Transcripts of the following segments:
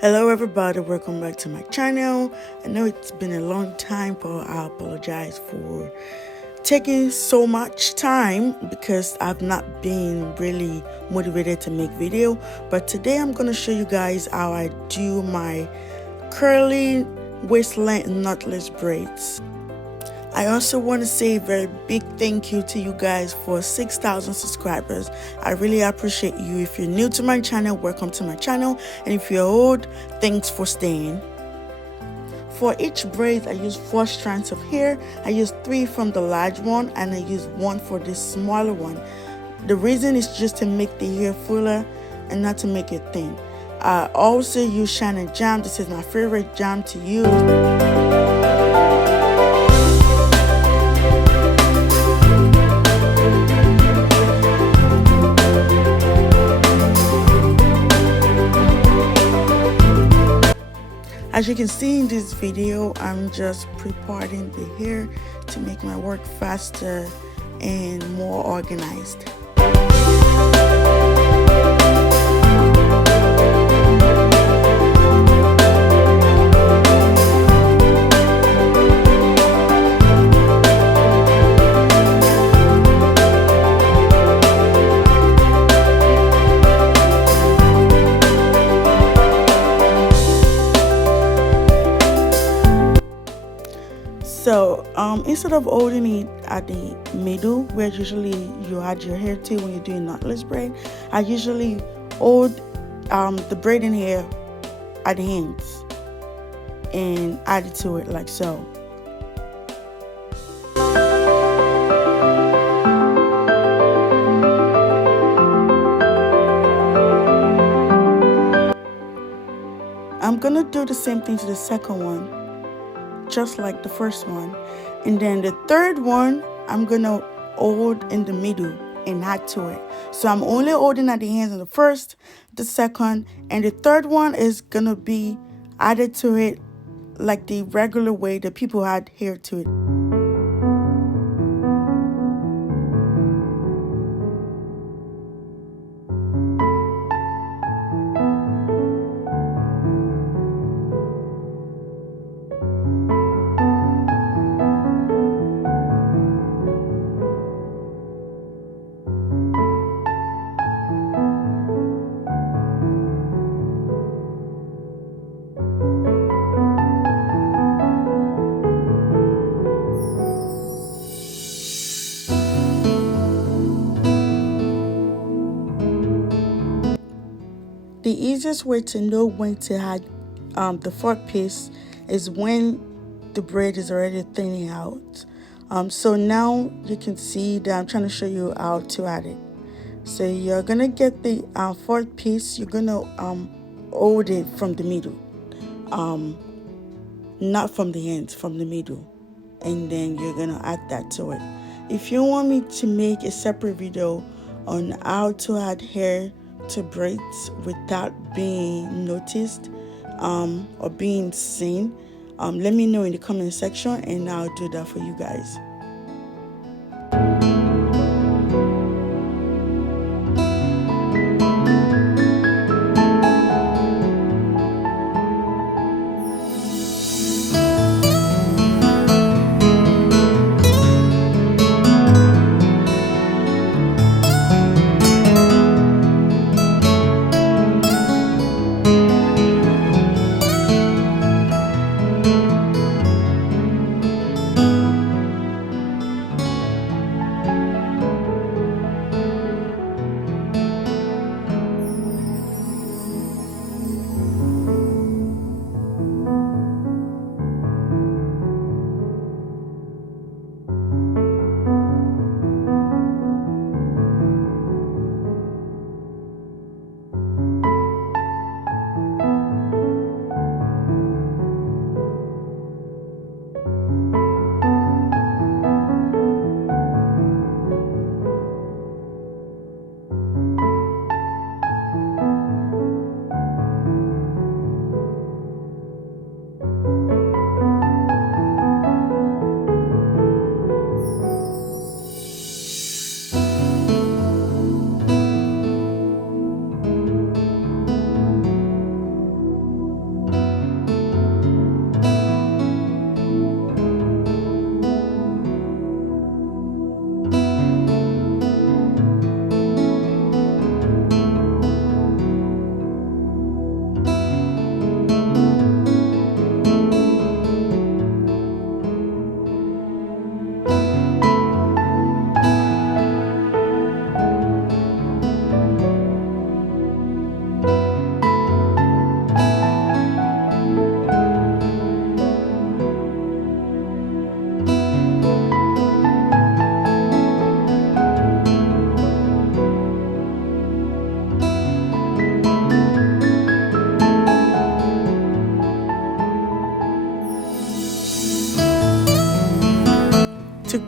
Hello everybody, welcome back to my channel. I know it's been a long time, but I apologize for taking so much time because I've not been really motivated to make video. But today I'm going to show you guys how I do my curly waist length knotless braids. I also want to say a very big thank you to you guys for 6,000 subscribers. I really appreciate you. If you're new to my channel, welcome to my channel. And if you're old, thanks for staying. For each braid, I use 4 strands of hair. I use 3 from the large one and I use 1 for the smaller one. The reason is just to make the hair fuller and not to make it thin. I also use shine and jam. This is my favorite jam to use. As you can see in this video, I'm just preparing the hair to make my work faster and more organized. So instead of holding it at the middle where usually you add your hair to when you're doing knotless braid, I usually hold the braiding hair at the ends and add it to it like so. I'm gonna do the same thing to the second one, just like the first one, and then the third one I'm gonna hold in the middle and add to it. So I'm only holding at the ends on the first, the second, and the third one is gonna be added to it like the regular way that people add hair to it. The easiest way to know when to add the fourth piece is when the braid is already thinning out. So now you can see that I'm trying to show you how to add it. So you're gonna get the fourth piece. You're gonna hold it from the middle, not from the ends, from the middle, and then you're gonna add that to it. If you want me to make a separate video on how to add hair to braids without being noticed or being seen, let me know in the comment section and I'll do that for you guys.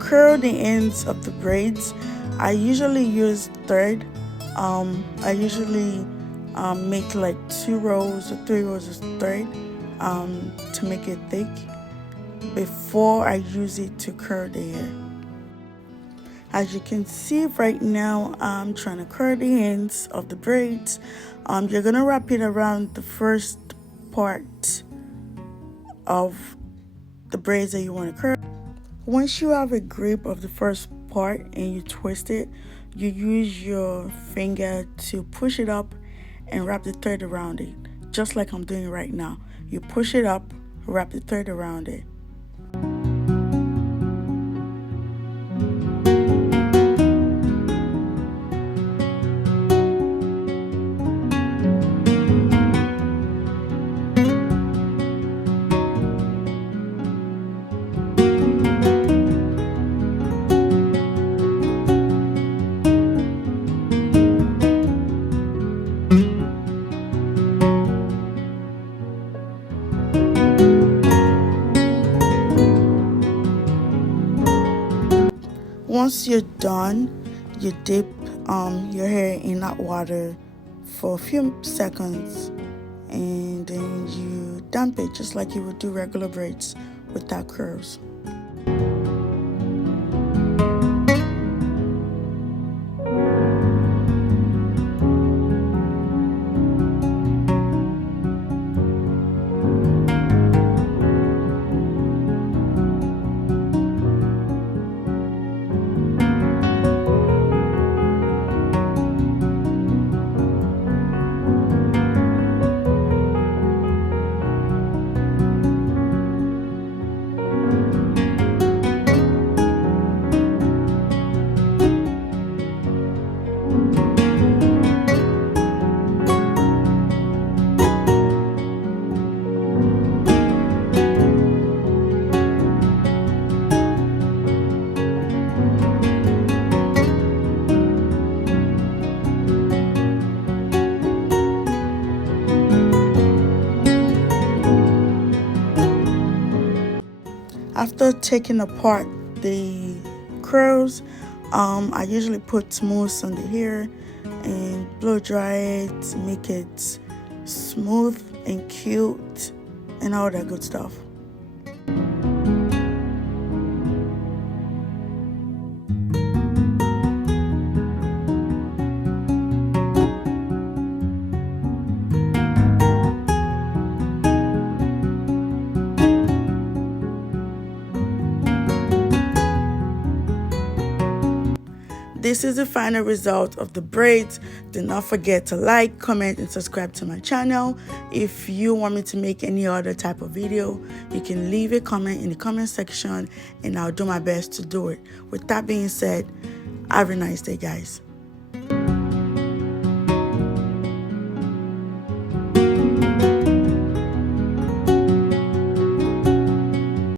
curl the ends of the braids, I usually use thread. I usually make like 2 rows or 3 rows of thread to make it thick before I use it to curl the hair. As you can see right now, I'm trying to curl the ends of the braids. You're gonna wrap it around the first part of the braids that you want to curl. Once you have a grip of the first part and you twist it, you use your finger to push it up and wrap the thread around it, just like I'm doing right now. You push it up, wrap the thread around it. Once you're done, you dip your hair in hot water for a few seconds and then you damp it just like you would do regular braids without curls. After taking apart the curls, I usually put mousse on the hair and blow dry it, make it smooth and cute and all that good stuff. This is the final result of the braids. Do not forget to like, comment, and subscribe to my channel. If you want me to make any other type of video, you can leave a comment in the comment section and I'll do my best to do it. With that being said, have a nice day, guys.